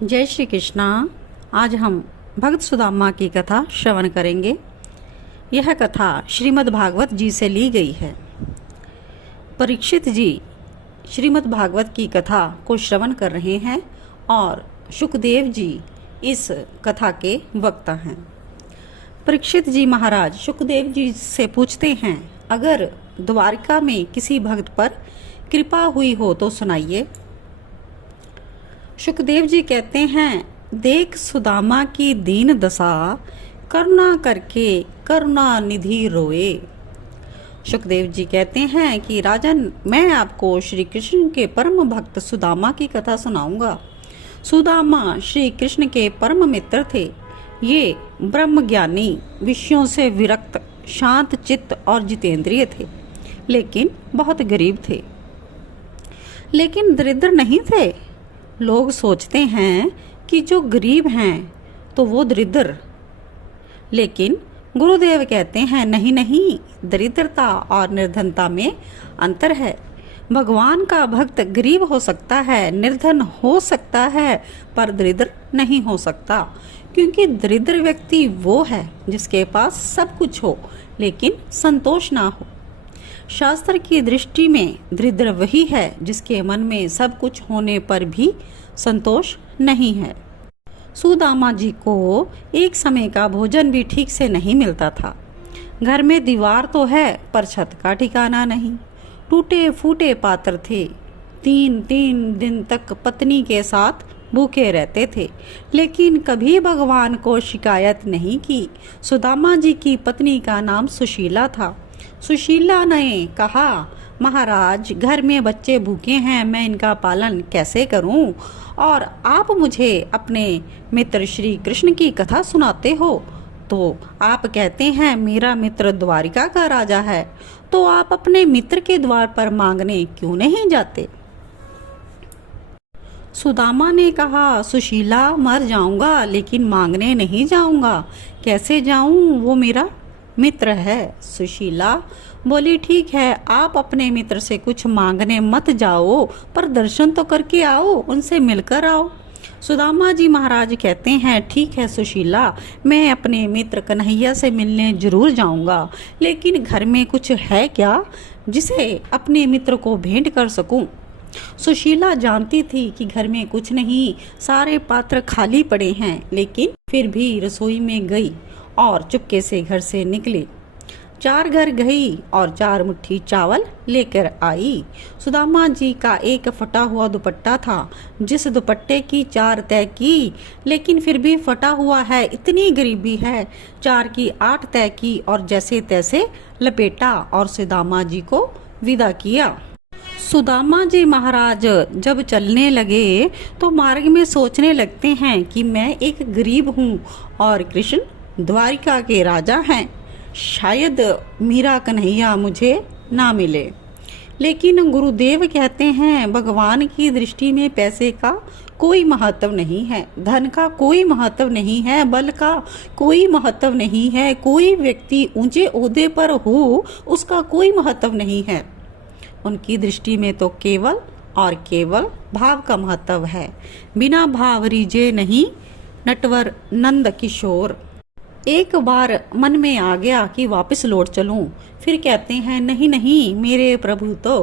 जय श्री कृष्णा। आज हम भक्त सुदामा की कथा श्रवण करेंगे। यह कथा श्रीमद् भागवत जी से ली गई है। परीक्षित जी श्रीमद् भागवत की कथा को श्रवण कर रहे हैं और शुकदेव जी इस कथा के वक्ता हैं। परीक्षित जी महाराज शुकदेव जी से पूछते हैं, अगर द्वारिका में किसी भक्त पर कृपा हुई हो तो सुनाइए। शुकदेव जी कहते हैं, देख सुदामा की दीन दशा, करुणा करके करुणा निधि रोए। शुकदेव जी कहते हैं कि राजन, मैं आपको श्री कृष्ण के परम भक्त सुदामा की कथा सुनाऊंगा। सुदामा श्री कृष्ण के परम मित्र थे। ये ब्रह्म ज्ञानी, विषयों से विरक्त, शांत चित्त और जितेंद्रिय थे, लेकिन बहुत गरीब थे। लेकिन दरिद्र नहीं थे। लोग सोचते हैं कि जो गरीब हैं तो वो दरिद्र, लेकिन गुरुदेव कहते हैं नहीं नहीं, दरिद्रता और निर्धनता में अंतर है। भगवान का भक्त गरीब हो सकता है, निर्धन हो सकता है, पर दरिद्र नहीं हो सकता, क्योंकि दरिद्र व्यक्ति वो है जिसके पास सब कुछ हो लेकिन संतोष ना हो। शास्त्र की दृष्टि में दरिद्र वही है जिसके मन में सब कुछ होने पर भी संतोष नहीं है। सुदामा जी को एक समय का भोजन भी ठीक से नहीं मिलता था। घर में दीवार तो है पर छत का ठिकाना नहीं। टूटे फूटे पात्र थे। तीन दिन तक पत्नी के साथ भूखे रहते थे, लेकिन कभी भगवान को शिकायत नहीं की। सुदामा जी की पत्नी का नाम सुशीला था। सुशीला ने कहा, महाराज, घर में बच्चे भूखे हैं, मैं इनका पालन कैसे करूं? और आप मुझे अपने मित्र श्री कृष्ण की कथा सुनाते हो तो आप कहते हैं मेरा मित्र द्वारिका का राजा है, तो आप अपने मित्र के द्वार पर मांगने क्यों नहीं जाते? सुदामा ने कहा, सुशीला, मर जाऊंगा लेकिन मांगने नहीं जाऊंगा। कैसे जाऊं? वो मेरा मित्र है। सुशीला बोली, ठीक है, आप अपने मित्र से कुछ मांगने मत जाओ, पर दर्शन तो करके आओ, उनसे मिलकर आओ। सुदामा जी महाराज कहते हैं, ठीक है सुशीला, मैं अपने मित्र कन्हैया से मिलने जरूर जाऊंगा, लेकिन घर में कुछ है क्या जिसे अपने मित्र को भेंट कर सकूं? सुशीला जानती थी कि घर में कुछ नहीं, सारे पात्र खाली पड़े हैं, लेकिन फिर भी रसोई में गई और चुपके से घर से निकली। 4 घर गई और 4 मुट्ठी चावल लेकर आई। सुदामा जी का एक फटा हुआ दुपट्टा था, जिस दुपट्टे की 4 तय की, लेकिन फिर भी फटा हुआ है, इतनी गरीबी है। 4 की 8 तय की और जैसे तैसे लपेटा और सुदामा जी को विदा किया। सुदामा जी महाराज जब चलने लगे तो मार्ग में सोचने लगते हैं कि मैं एक गरीब हूँ और कृष्ण द्वारिका के राजा हैं, शायद मेरा कन्हैया मुझे ना मिले। लेकिन गुरुदेव कहते हैं, भगवान की दृष्टि में पैसे का कोई महत्व नहीं है, धन का कोई महत्व नहीं है, बल का कोई महत्व नहीं है। कोई व्यक्ति ऊंचे ओहदे पर हो उसका कोई महत्व नहीं है। उनकी दृष्टि में तो केवल और केवल भाव का महत्व है। बिना भाव रीजे नहीं नटवर नंद किशोर। एक बार मन में आ गया कि वापस लौट चलूं, फिर कहते हैं, नहीं नहीं, मेरे प्रभु तो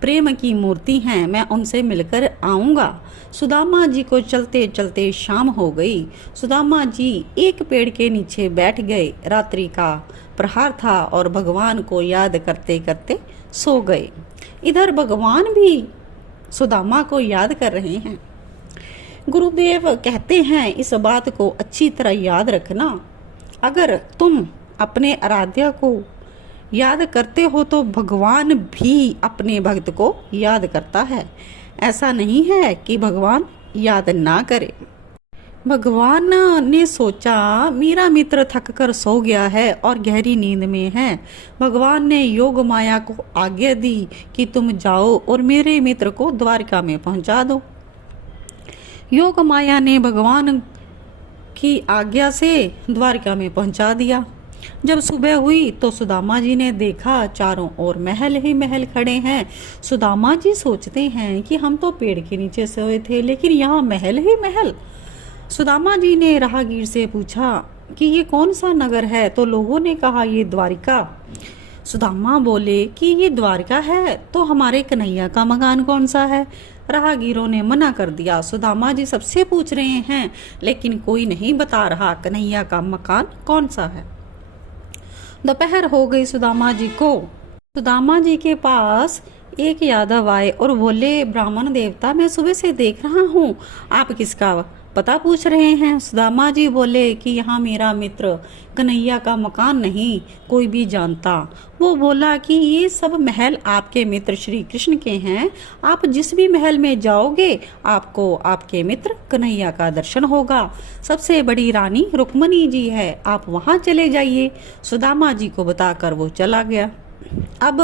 प्रेम की मूर्ति हैं, मैं उनसे मिलकर आऊंगा। सुदामा जी को चलते चलते शाम हो गई। सुदामा जी एक पेड़ के नीचे बैठ गए। रात्रि का प्रहार था और भगवान को याद करते करते सो गए। इधर भगवान भी सुदामा को याद कर रहे हैं। गुरुदेव कहते हैं, इस बात को अच्छी तरह याद रखना, अगर तुम अपने आराध्य को याद करते हो तो भगवान भी अपने भक्त को याद करता है। ऐसा नहीं है कि भगवान याद ना करे। भगवान ने सोचा, मेरा मित्र थक कर सो गया है और गहरी नींद में है। भगवान ने योग माया को आज्ञा दी कि तुम जाओ और मेरे मित्र को द्वारिका में पहुंचा दो। योग माया ने भगवान की आज्ञा से द्वारिका में पहुंचा दिया। जब सुबह हुई तो सुदामा जी ने देखा चारों ओर महल ही महल खड़े हैं। सुदामा जी सोचते हैं कि हम तो पेड़ के नीचे सोए थे, लेकिन यहाँ महल ही महल। सुदामा जी ने राहगीर से पूछा कि ये कौन सा नगर है, तो लोगों ने कहा ये द्वारिका। सुदामा बोले कि ये द्वारका है, तो हमारे कन्हैया का मकान कौन सा है। राहगीरों ने मना कर दिया। सुदामा जी सबसे पूछ रहे हैं, लेकिन कोई नहीं बता रहा कन्हैया का मकान कौन सा है। दोपहर हो गई सुदामा जी को। सुदामा जी के पास एक यादव आए और बोले, ब्राह्मण देवता, मैं सुबह से देख रहा हूँ, आप किसका पता पूछ रहे हैं। सुदामा जी बोले कि यहाँ मेरा मित्र कन्हैया का मकान नहीं कोई भी जानता। वो बोला कि ये सब महल आपके मित्र श्री कृष्ण के हैं, आप जिस भी महल में जाओगे आपको आपके मित्र कन्हैया का दर्शन होगा। सबसे बड़ी रानी रुक्मणी जी है, आप वहाँ चले जाइए। सुदामा जी को बताकर वो चला गया। अब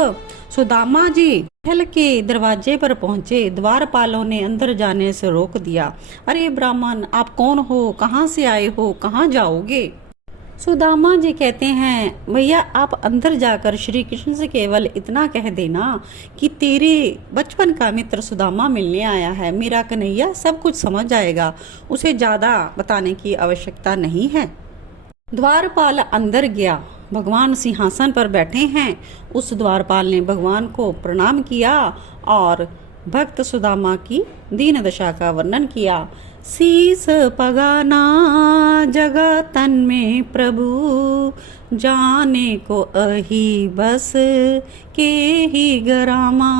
सुदामा जी महल के दरवाजे पर पहुंचे। द्वारपालों ने अंदर जाने से रोक दिया। अरे ब्राह्मण, आप कौन हो, कहाँ से आए हो, कहाँ जाओगे। सुदामा जी कहते हैं, भैया आप अंदर जाकर श्री कृष्ण से केवल इतना कह देना कि तेरे बचपन का मित्र सुदामा मिलने आया है। मेरा कन्हैया सब कुछ समझ जाएगा, उसे ज्यादा बताने की आवश्यकता नहीं है। द्वारपाल अंदर गया। भगवान सिंहासन पर बैठे हैं। उस द्वारपाल ने भगवान को प्रणाम किया और भक्त सुदामा की दीन दशा का वर्णन किया। शीस पगाना जगह तन में प्रभु, जाने को अही बस के ही गरामा।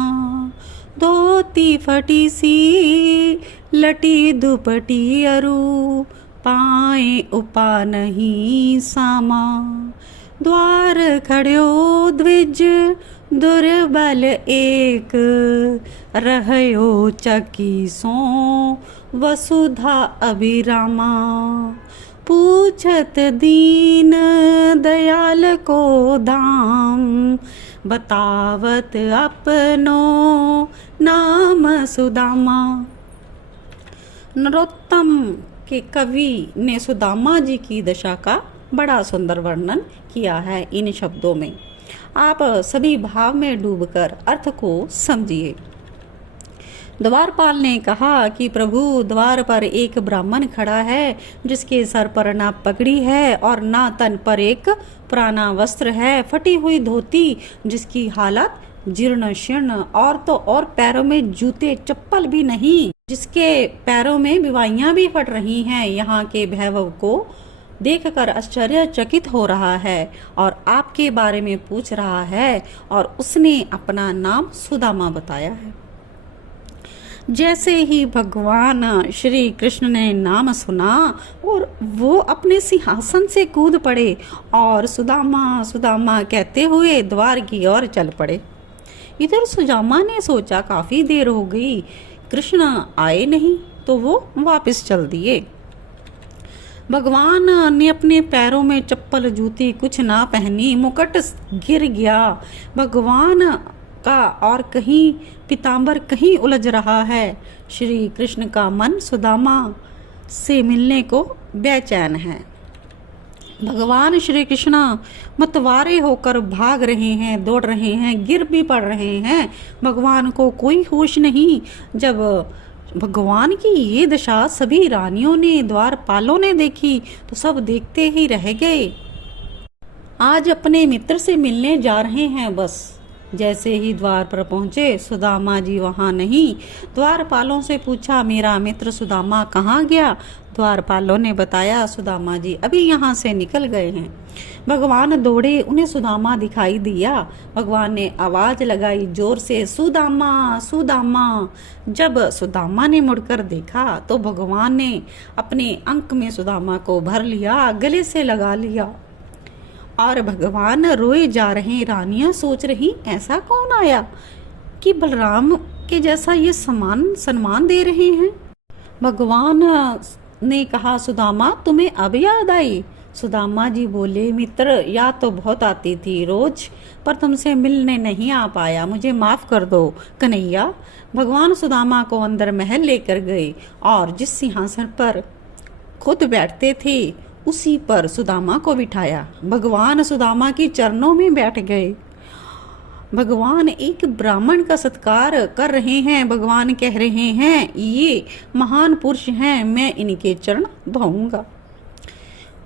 धोती फटी सी लटी दुपटी अरु, पाए उपा नहीं सामा। द्वार खड़ो द्विज दुर्बल एक, रहयो चकी सो वसुधा अभिरामा। पूछत दीन दयाल को धाम, बतावत अपनो नाम सुदामा। नरोत्तम के कवि ने सुदामा जी की दशा का बड़ा सुंदर वर्णन किया है इन शब्दों में। आप सभी भाव में डूबकर अर्थ को समझिए। द्वारपाल ने कहा कि प्रभु, द्वार पर एक ब्राह्मण खड़ा है जिसके सर पर ना पगड़ी है और ना तन पर एक पुराना वस्त्र है, फटी हुई धोती जिसकी हालत जीर्ण शीर्ण, और तो और पैरों में जूते चप्पल भी नहीं, जिसके पैरों में बिवाइयां भी फट रही हैं। यहाँ के वैभव को देखकर आश्चर्यचकित हो रहा है और आपके बारे में पूछ रहा है, और उसने अपना नाम सुदामा बताया है। जैसे ही भगवान श्री कृष्ण ने नाम सुना और वो अपने सिंहासन से कूद पड़े और सुदामा सुदामा कहते हुए द्वार की ओर चल पड़े। इधर सुदामा ने सोचा काफी देर हो गई, कृष्ण आए नहीं, तो वो वापस चल दिए। भगवान ने अपने पैरों में चप्पल जूती कुछ ना पहनी, मुकुट गिर गया भगवान का, और कहीं पीतांबर कहीं उलझ रहा है। श्री कृष्ण का मन सुदामा से मिलने को बेचैन है। भगवान श्री कृष्ण मतवारे होकर भाग रहे हैं, दौड़ रहे हैं, गिर भी पड़ रहे हैं। भगवान को कोई होश नहीं। जब भगवान की ये दशा सभी रानियों ने, द्वारपालों ने देखी तो सब देखते ही रह गए। आज अपने मित्र से मिलने जा रहे हैं बस। जैसे ही द्वार पर पहुंचे, सुदामा जी वहां नहीं। द्वारपालों से पूछा, मेरा मित्र सुदामा कहाँ गया। द्वारपालों ने बताया, सुदामा जी अभी यहाँ से निकल गए हैं। भगवान दौड़े, उन्हें सुदामा दिखाई दिया। भगवान ने आवाज लगाई जोर से, सुदामा सुदामा। जब सुदामा ने मुड़कर देखा तो भगवान ने अपने अंक में सुदामा को भर लिया, गले से लगा लिया और भगवान रोए जा रहे। रानियां सोच रही, ऐसा कौन आया कि बलराम के जैसा ये सम्मान दे रहे हैं। भगवान ने कहा, सुदामा तुम्हें अब याद आई। सुदामा जी बोले, मित्र याद तो बहुत आती थी रोज, पर तुमसे मिलने नहीं आ पाया, मुझे माफ कर दो कन्हैया। भगवान सुदामा को अंदर महल लेकर गए और जिस सिंहासन पर खुद बैठते थे उसी पर सुदामा को बिठाया। भगवान सुदामा के चरणों में बैठ गए। भगवान एक ब्राह्मण का सत्कार कर रहे हैं। भगवान कह रहे हैं, ये महान पुरुष हैं, मैं इनके चरण धोऊंगा।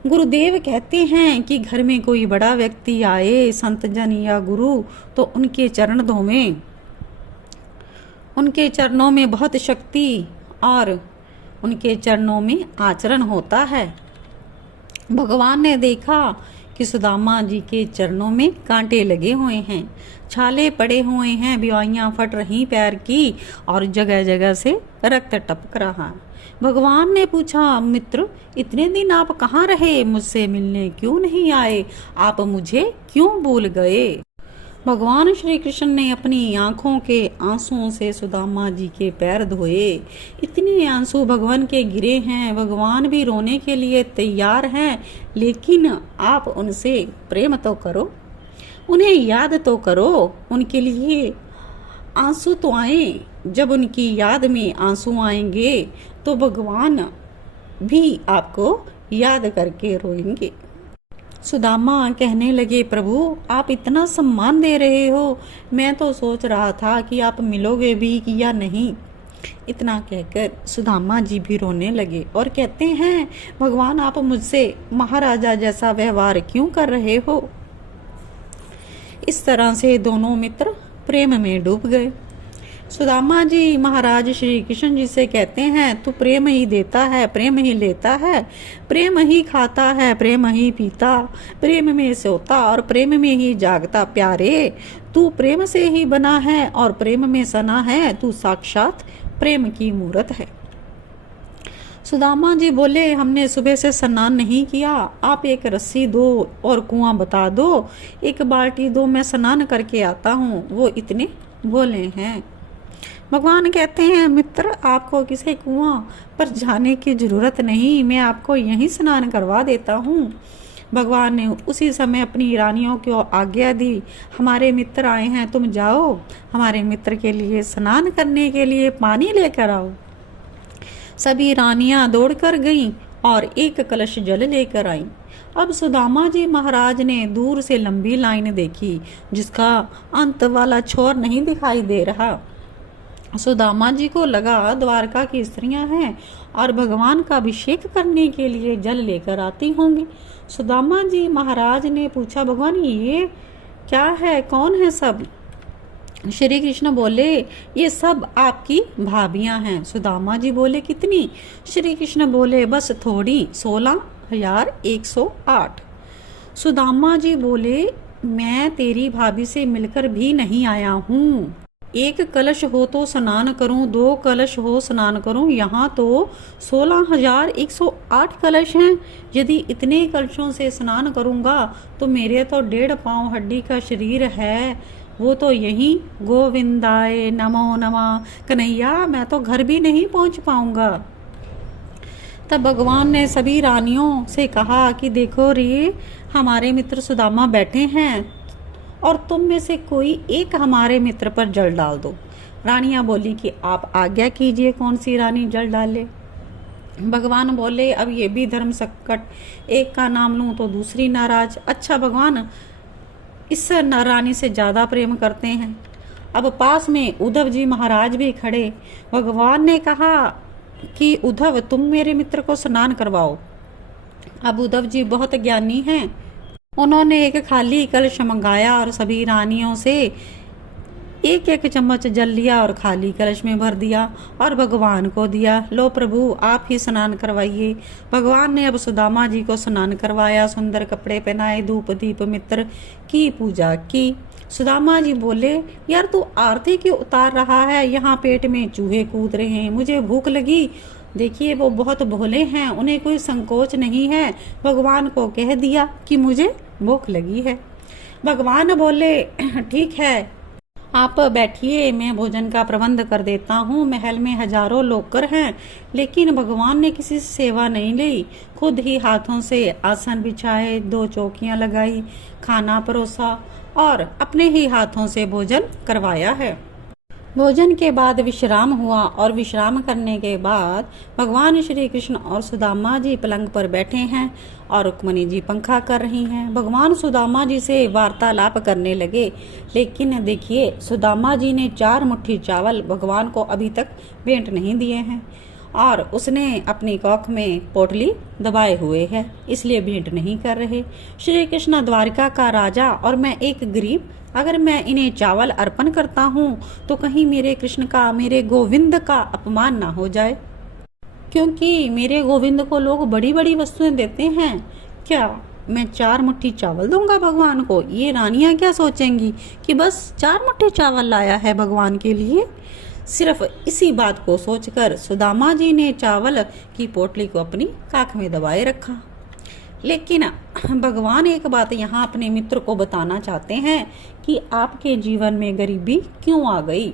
गुरुदेव कहते हैं कि घर में कोई बड़ा व्यक्ति आए, संत जन या गुरु, तो उनके चरण धोवें। उनके चरणों में बहुत शक्ति और उनके चरणों में आचरण होता है। भगवान ने देखा कि सुदामा जी के चरणों में कांटे लगे हुए हैं, छाले पड़े हुए हैं, बिवाइयाँ फट रही पैर की और जगह जगह से रक्त टपक रहा। भगवान ने पूछा, मित्र इतने दिन आप कहाँ रहे, मुझसे मिलने क्यों नहीं आए, आप मुझे क्यों भूल गए? भगवान श्री कृष्ण ने अपनी आंखों के आंसुओं से सुदामा जी के पैर धोए। इतने आंसू भगवान के गिरे हैं, भगवान भी रोने के लिए तैयार हैं, लेकिन आप उनसे प्रेम तो करो, उन्हें याद तो करो, उनके लिए आंसू तो आए। जब उनकी याद में आंसू आएंगे तो भगवान भी आपको याद करके रोएंगे। सुदामा कहने लगे, प्रभु आप इतना सम्मान दे रहे हो, मैं तो सोच रहा था कि आप मिलोगे भी कि या नहीं। इतना कहकर सुदामा जी भी रोने लगे और कहते हैं, भगवान आप मुझसे महाराजा जैसा व्यवहार क्यों कर रहे हो? इस तरह से दोनों मित्र प्रेम में डूब गए। सुदामा जी महाराज श्री कृष्ण जी से कहते हैं, तू प्रेम ही देता है, प्रेम ही लेता है, प्रेम ही खाता है, प्रेम ही पीता, प्रेम में सोता और प्रेम में ही जागता। प्यारे तू प्रेम से ही बना है और प्रेम में सना है, तू साक्षात प्रेम की मूरत है। सुदामा जी बोले, हमने सुबह से स्नान नहीं किया, आप एक रस्सी दो और कुआं बता दो, एक बाल्टी दो, मैं स्नान करके आता हूँ। वो इतने बोले हैं। भगवान कहते हैं, मित्र आपको किसी कुआं पर जाने की जरूरत नहीं, मैं आपको यहीं स्नान करवा देता हूँ। भगवान ने उसी समय अपनी रानियों को आज्ञा दी, हमारे मित्र आए हैं, तुम जाओ हमारे मित्र के लिए स्नान करने के लिए पानी लेकर आओ। सभी रानियां दौड़कर गईं और एक कलश जल लेकर आईं। अब सुदामा जी महाराज ने दूर से लंबी लाइन देखी, जिसका अंत वाला छोर नहीं दिखाई दे रहा। सुदामा जी को लगा द्वारका की स्त्रियां हैं और भगवान का अभिषेक करने के लिए जल लेकर आती होंगी। सुदामा जी महाराज ने पूछा, भगवान ये क्या है, कौन है सब? श्री कृष्ण बोले, ये सब आपकी भाभियां हैं। सुदामा जी बोले, कितनी? श्री कृष्ण बोले, बस थोड़ी, 16,108। सुदामा जी बोले, मैं तेरी भाभी से मिलकर भी नहीं आया हूँ। एक कलश हो तो स्नान करूं, 2 कलश हो स्नान करूं, यहाँ तो 16,108 कलश हैं। यदि इतने कलशों से स्नान करूंगा तो मेरे तो 1.5 पाँव हड्डी का शरीर है, वो तो यहीं गोविंदाय नमो नमः, कन्हैया मैं तो घर भी नहीं पहुंच पाऊंगा। तब भगवान ने सभी रानियों से कहा कि देखो रे, हमारे मित्र सुदामा बैठे हैं और तुम में से कोई एक हमारे मित्र पर जल डाल दो। रानियां बोली कि आप आज्ञा कीजिए, कौन सी रानी जल डाले? भगवान बोले, अब ये भी धर्म संकट, एक का नाम लूं तो दूसरी नाराज। अच्छा भगवान इस रानी से ज्यादा प्रेम करते हैं। अब पास में उद्धव जी महाराज भी खड़े। भगवान ने कहा कि उद्धव तुम मेरे मित्र को स्नान करवाओ। अब उद्धव जी बहुत ज्ञानी हैं, उन्होंने एक खाली कलश मंगाया और सभी रानियों से एक एक चम्मच जल लिया और खाली कलश में भर दिया और भगवान को दिया। लो प्रभु आप ही स्नान करवाइए। भगवान ने अब सुदामा जी को स्नान करवाया, सुंदर कपड़े पहनाए, धूप दीप मित्र की पूजा की। सुदामा जी बोले, यार तू आरती क्यों उतार रहा है, यहाँ पेट में चूहे कूद रहे हैं, मुझे भूख लगी। देखिए वो बहुत भोले हैं, उन्हें कोई संकोच नहीं है, भगवान को कह दिया कि मुझे भूख लगी है। भगवान बोले, ठीक है आप बैठिए, मैं भोजन का प्रबंध कर देता हूँ। महल में हजारों नौकर हैं, लेकिन भगवान ने किसी से सेवा नहीं ली, खुद ही हाथों से आसन बिछाए, 2 चौकियां लगाई, खाना परोसा और अपने ही हाथों से भोजन करवाया है। भोजन के बाद विश्राम हुआ और विश्राम करने के बाद भगवान श्री कृष्ण और सुदामा जी पलंग पर बैठे हैं और रुक्मणी जी पंखा कर रही हैं। भगवान सुदामा जी से वार्तालाप करने लगे, लेकिन देखिए सुदामा जी ने 4 मुट्ठी चावल भगवान को अभी तक भेंट नहीं दिए हैं और उसने अपनी कौख में पोटली दबाए हुए है, इसलिए भेंट नहीं कर रहे। श्री कृष्ण द्वारिका का राजा और मैं एक गरीब, अगर मैं इन्हें चावल अर्पण करता हूँ तो कहीं मेरे कृष्ण का, मेरे गोविंद का अपमान ना हो जाए, क्योंकि मेरे गोविंद को लोग बड़ी बड़ी वस्तुएं देते हैं। क्या मैं 4 मुट्ठी चावल दूंगा भगवान को? ये रानियां क्या सोचेंगी कि बस 4 मुट्ठी चावल लाया है भगवान के लिए। सिर्फ इसी बात को सोचकर सुदामा जी ने चावल की पोटली को अपनी काख में दबाए रखा। लेकिन भगवान एक बात यहाँ अपने मित्र को बताना चाहते हैं कि आपके जीवन में गरीबी क्यों आ गई।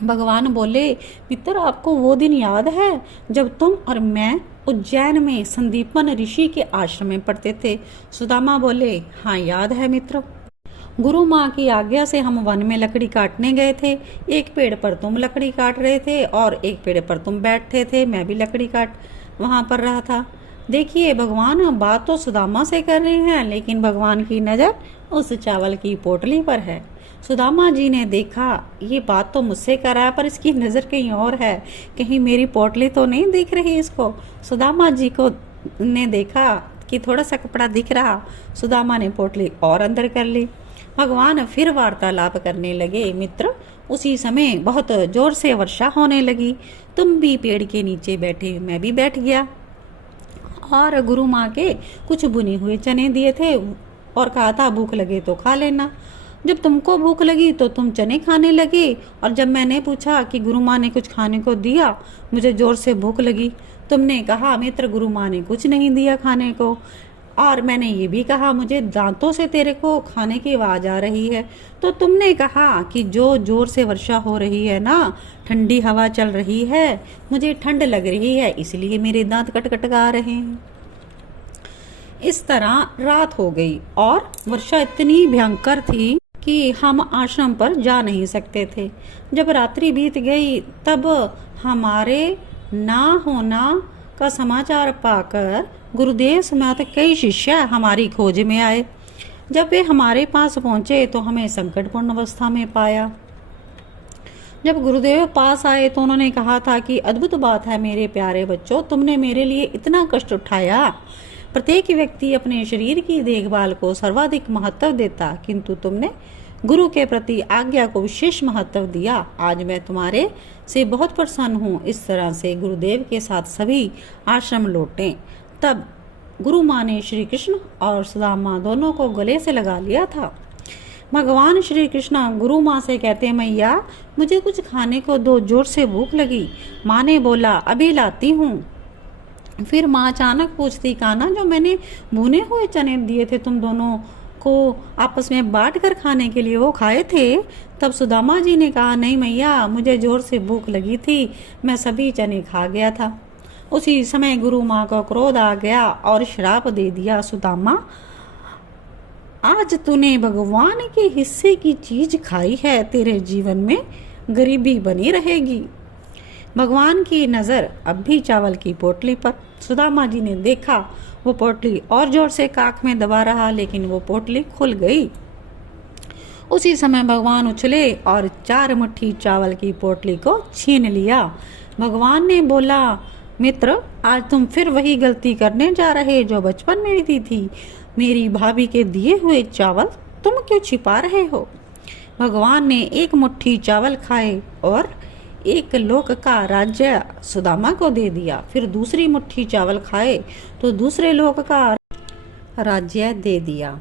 भगवान बोले, मित्र आपको वो दिन याद है जब तुम और मैं उज्जैन में संदीपन ऋषि के आश्रम में पढ़ते थे? सुदामा बोले, हाँ याद है मित्र। गुरु माँ की आज्ञा से हम वन में लकड़ी काटने गए थे। एक पेड़ पर तुम लकड़ी काट रहे थे और एक पेड़ पर तुम बैठे थे, मैं भी लकड़ी काट वहां पर रहा था। देखिए भगवान बात तो सुदामा से कर रहे हैं, लेकिन भगवान की नज़र उस चावल की पोटली पर है। सुदामा जी ने देखा ये बात तो मुझसे कर रहा है पर इसकी नज़र कहीं और है, कहीं मेरी पोटली तो नहीं दिख रही इसको। सुदामा जी को ने देखा कि थोड़ा सा कपड़ा दिख रहा, सुदामा ने पोटली और अंदर कर ली। भगवान फिर वार्तालाप करने लगे, मित्र उसी समय बहुत जोर से वर्षा होने लगी, तुम भी पेड़ के नीचे बैठे, मैं भी बैठ गया और गुरु माँ के कुछ बुने हुए चने दिए थे और कहा था भूख लगे तो खा लेना। जब तुमको भूख लगी तो तुम चने खाने लगे और जब मैंने पूछा कि गुरु माँ ने कुछ खाने को दिया, मुझे जोर से भूख लगी, तुमने कहा मित्र गुरु माँ ने कुछ नहीं दिया खाने को। और मैंने ये भी कहा मुझे दांतों से तेरे को खाने की आवाज़ आ रही है, तो तुमने कहा कि जो जोर से वर्षा हो रही है ना, ठंडी हवा चल रही है, मुझे ठंड लग रही है, इसलिए मेरे दांत कटकटका रहे हैं। इस तरह रात हो गई और वर्षा इतनी भयंकर थी कि हम आश्रम पर जा नहीं सकते थे। जब रात्रि बीत गई तब हमारे ना होना का समाचार पाकर गुरुदेव समेत कई शिष्य हमारी खोज में आए। जब वे हमारे पास पहुंचे तो हमें संकटपूर्ण अवस्था में पाया। जब गुरुदेव पास आए तो उन्होंने कहा था कि अद्भुत बात है मेरे प्यारे बच्चों, तुमने मेरे लिए इतना कष्ट उठाया। प्रत्येक व्यक्ति अपने शरीर की देखभाल को सर्वाधिक महत्व देता, किंतु तुमने गुरु के प्रति आज्ञा को विशेष महत्व दिया। आज मैं तुम्हारे से बहुत प्रसन्न हूँ। इस तरह से गुरुदेव के साथ सभी आश्रम लौटे। तब गुरु माँ ने श्री कृष्ण और सुदामा दोनों को गले से लगा लिया था। भगवान श्री कृष्ण गुरु माँ से कहते, मैया मुझे कुछ खाने को दो, जोर से भूख लगी। माँ ने बोला, अभी लाती हूँ। फिर माँ अचानक पूछती, कान्हा जो मैंने भुने हुए चने दिए थे तुम दोनों को आपस में बांट कर खाने के लिए, वो खाए थे? तब सुदामा जी ने कहा, नहीं मैया मुझे जोर से भूख लगी थी, मैं सभी चने खा गया था। उसी समय गुरु माँ को क्रोध आ गया और श्राप दे दिया, सुदामा आज तूने भगवान के हिस्से की चीज खाई है, तेरे जीवन में गरीबी बनी रहेगी। भगवान की नज़र अब भी चावल की पोटली पर। सुदामा जी ने देखा वो पोटली और जोर से काख में दबा रहा, लेकिन वो पोटली खुल गई। उसी समय भगवान उछले और 4 मुट्ठी चावल की पोटली को छीन लिया। भगवान ने बोला, मित्र आज तुम फिर वही गलती करने जा रहे जो बचपन में की थी। मेरी भाभी के दिए हुए चावल तुम क्यों छिपा रहे हो? भगवान ने 1 मुट्ठी चावल खाए और 1 लोक का राज्य सुदामा को दे दिया। फिर दूसरी मुट्ठी चावल खाए तो दूसरे लोक का राज्य दे दिया।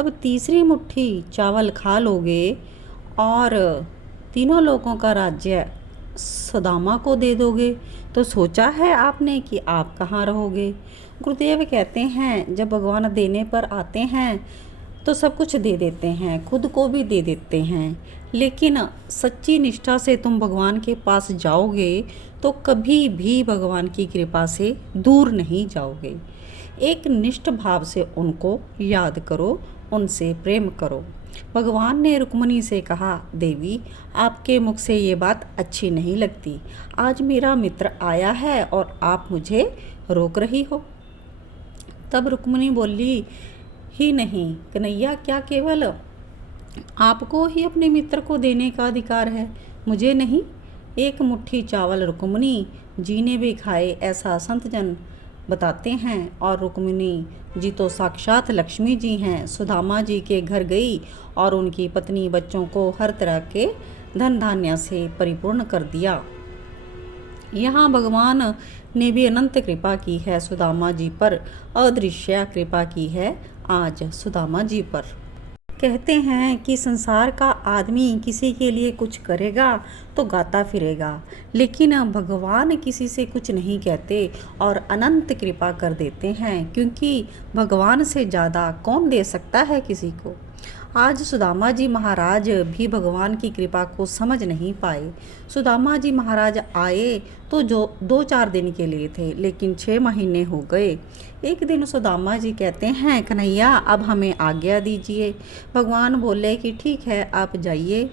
अब तीसरी मुट्ठी चावल खा लोगे और तीनों लोगों का राज्य सुदामा को दे दोगे, तो सोचा है आपने कि आप कहाँ रहोगे? गुरुदेव कहते हैं जब भगवान देने पर आते हैं तो सब कुछ दे देते हैं, खुद को भी दे देते हैं, लेकिन सच्ची निष्ठा से तुम भगवान के पास जाओगे तो कभी भी भगवान की कृपा से दूर नहीं जाओगे। एक निष्ठ भाव से उनको याद करो, उनसे प्रेम करो। भगवान ने रुक्मिणी से कहा, देवी आपके मुख से ये बात अच्छी नहीं लगती। आज मेरा मित्र आया है और आप मुझे रोक रही हो। तब रुक्मिणी बोली, ही नहीं कन्हैया, क्या केवल आपको ही अपने मित्र को देने का अधिकार है, मुझे नहीं? एक मुट्ठी चावल रुक्मिणी जी ने भी खाए, ऐसा संत जन बताते हैं। और रुक्मिणी जी तो साक्षात लक्ष्मी जी हैं। सुदामा जी के घर गई और उनकी पत्नी बच्चों को हर तरह के धन धान्य से परिपूर्ण कर दिया। यहाँ भगवान ने भी अनंत कृपा की है सुदामा जी पर, अदृश्य कृपा की है आज सुदामा जी पर। कहते हैं कि संसार का आदमी किसी के लिए कुछ करेगा तो गाता फिरेगा, लेकिन भगवान किसी से कुछ नहीं कहते और अनंत कृपा कर देते हैं, क्योंकि भगवान से ज़्यादा कौन दे सकता है किसी को। आज सुदामा जी महाराज भी भगवान की कृपा को समझ नहीं पाए। सुदामा जी महाराज आए तो जो 2-4 दिन के लिए थे, लेकिन 6 महीने हो गए। एक दिन सुदामा जी कहते हैं, कन्हैया अब हमें आज्ञा दीजिए। भगवान बोले कि ठीक है, आप जाइए।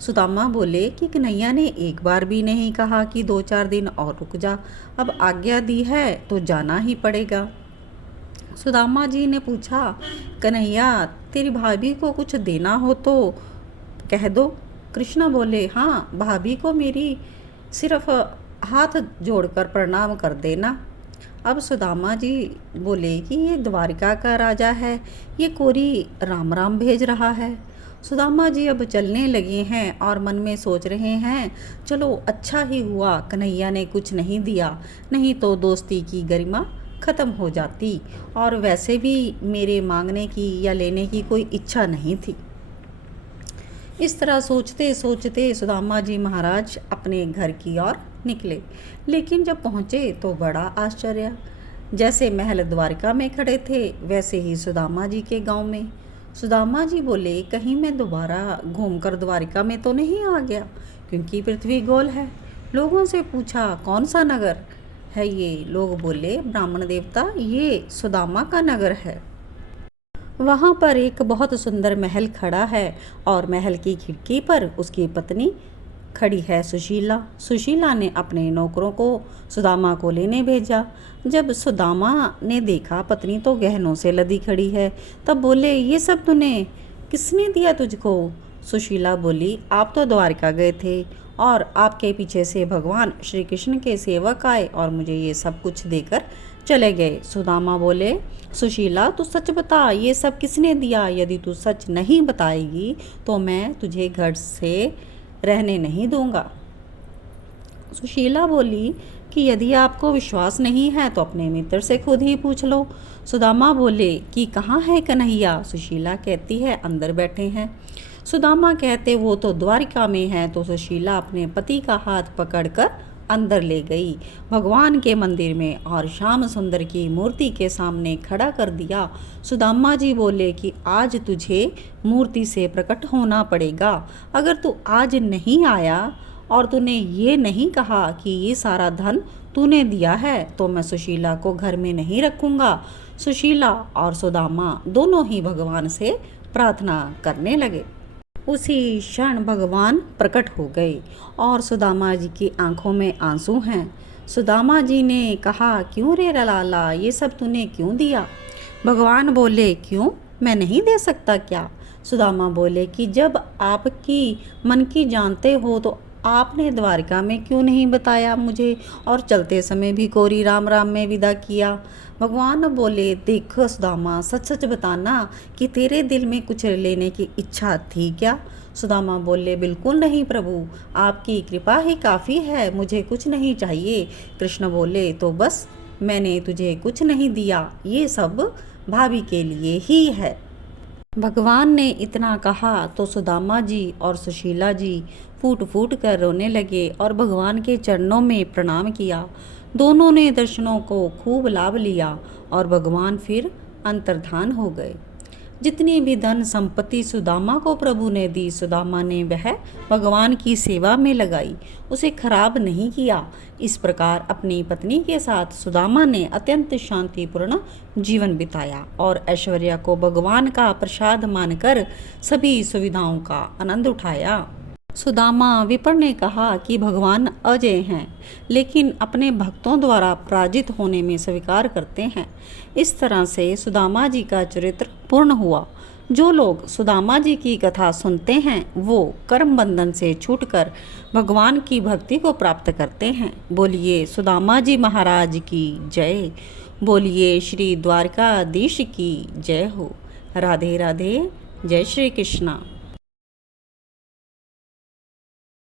सुदामा बोले कि कन्हैया ने एक बार भी नहीं कहा कि 2-4 दिन और रुक जा, अब आज्ञा दी है तो जाना ही पड़ेगा। सुदामा जी ने पूछा, कन्हैया तेरी भाभी को कुछ देना हो तो कह दो। कृष्ण बोले, हाँ भाभी को मेरी सिर्फ हाथ जोड़कर प्रणाम कर देना। अब सुदामा जी बोले कि ये द्वारिका का राजा है, ये कोरी राम राम भेज रहा है। सुदामा जी अब चलने लगे हैं और मन में सोच रहे हैं, चलो अच्छा ही हुआ कन्हैया ने कुछ नहीं दिया, नहीं तो दोस्ती की गरिमा ख़त्म हो जाती, और वैसे भी मेरे मांगने की या लेने की कोई इच्छा नहीं थी। इस तरह सोचते सोचते सुदामा जी महाराज अपने घर की ओर निकले, लेकिन जब पहुँचे तो बड़ा आश्चर्य। जैसे महल द्वारिका में खड़े थे, वैसे ही सुदामा जी के गांव में। सुदामा जी बोले, कहीं मैं दोबारा घूमकर द्वारिका में तो नहीं आ गया, क्योंकि पृथ्वी गोल है। लोगों से पूछा, कौन सा नगर है ये? लोग बोले, ब्राह्मण देवता, ये सुदामा का नगर है। वहाँ पर एक बहुत सुंदर महल खड़ा है और महल की खिड़की पर उसकी पत्नी खड़ी है सुशीला। सुशीला ने अपने नौकरों को सुदामा को लेने भेजा। जब सुदामा ने देखा पत्नी तो गहनों से लदी खड़ी है, तब बोले, ये सब तूने किसने दिया तुझको? सुशीला बोली, आप तो द्वारिका गए थे और आपके पीछे से भगवान श्री कृष्ण के सेवक आए और मुझे ये सब कुछ देकर चले गए। सुदामा बोले, सुशीला तू सच बता, ये सब किसने दिया? यदि तू सच नहीं बताएगी तो मैं तुझे घर से रहने नहीं दूंगा। सुशीला बोली कि यदि आपको विश्वास नहीं है तो अपने मित्र से खुद ही पूछ लो। सुदामा बोले कि कहाँ है कन्हैया? सुशीला कहती है, अंदर बैठे हैं। सुदामा कहते, वो तो द्वारिका में है। तो सुशीला अपने पति का हाथ पकड़कर अंदर ले गई भगवान के मंदिर में और श्याम सुंदर की मूर्ति के सामने खड़ा कर दिया। सुदामा जी बोले कि आज तुझे मूर्ति से प्रकट होना पड़ेगा। अगर तू आज नहीं आया और तूने ये नहीं कहा कि ये सारा धन तूने दिया है तो मैं सुशीला को घर में नहीं रखूँगा। सुशीला और सुदामा दोनों ही भगवान से प्रार्थना करने लगे। उसी क्षण भगवान प्रकट हो गए और सुदामा जी की आंखों में आंसू हैं। सुदामा जी ने कहा, क्यों रे लाला, ये सब तूने क्यों दिया? भगवान बोले, क्यों, मैं नहीं दे सकता क्या? सुदामा बोले कि जब आपकी मन की जानते हो तो आपने द्वारिका में क्यों नहीं बताया मुझे और चलते समय भी कोरी राम राम में विदा किया? भगवान बोले, देखो सुदामा, सच सच बताना कि तेरे दिल में कुछ लेने की इच्छा थी क्या? सुदामा बोले, बिल्कुल नहीं प्रभु, आपकी कृपा ही काफ़ी है, मुझे कुछ नहीं चाहिए। कृष्ण बोले, तो बस मैंने तुझे कुछ नहीं दिया, ये सब भाभी के लिए ही है। भगवान ने इतना कहा तो सुदामा जी और सुशीला जी फूट फूट कर रोने लगे और भगवान के चरणों में प्रणाम किया। दोनों ने दर्शनों को खूब लाभ लिया और भगवान फिर अंतर्धान हो गए। जितनी भी धन संपत्ति सुदामा को प्रभु ने दी, सुदामा ने वह भगवान की सेवा में लगाई, उसे खराब नहीं किया। इस प्रकार अपनी पत्नी के साथ सुदामा ने अत्यंत शांतिपूर्ण जीवन बिताया और ऐश्वर्य को भगवान का प्रसाद मानकर सभी सुविधाओं का आनंद उठाया। सुदामा विप्र ने कहा कि भगवान अजय हैं, लेकिन अपने भक्तों द्वारा पराजित होने में स्वीकार करते हैं। इस तरह से सुदामा जी का चरित्र पूर्ण हुआ। जो लोग सुदामा जी की कथा सुनते हैं वो कर्म बंधन से छूटकर भगवान की भक्ति को प्राप्त करते हैं। बोलिए सुदामा जी महाराज की जय। बोलिए श्री द्वारकाधीश की जय हो। राधे राधे। जय श्री कृष्णा।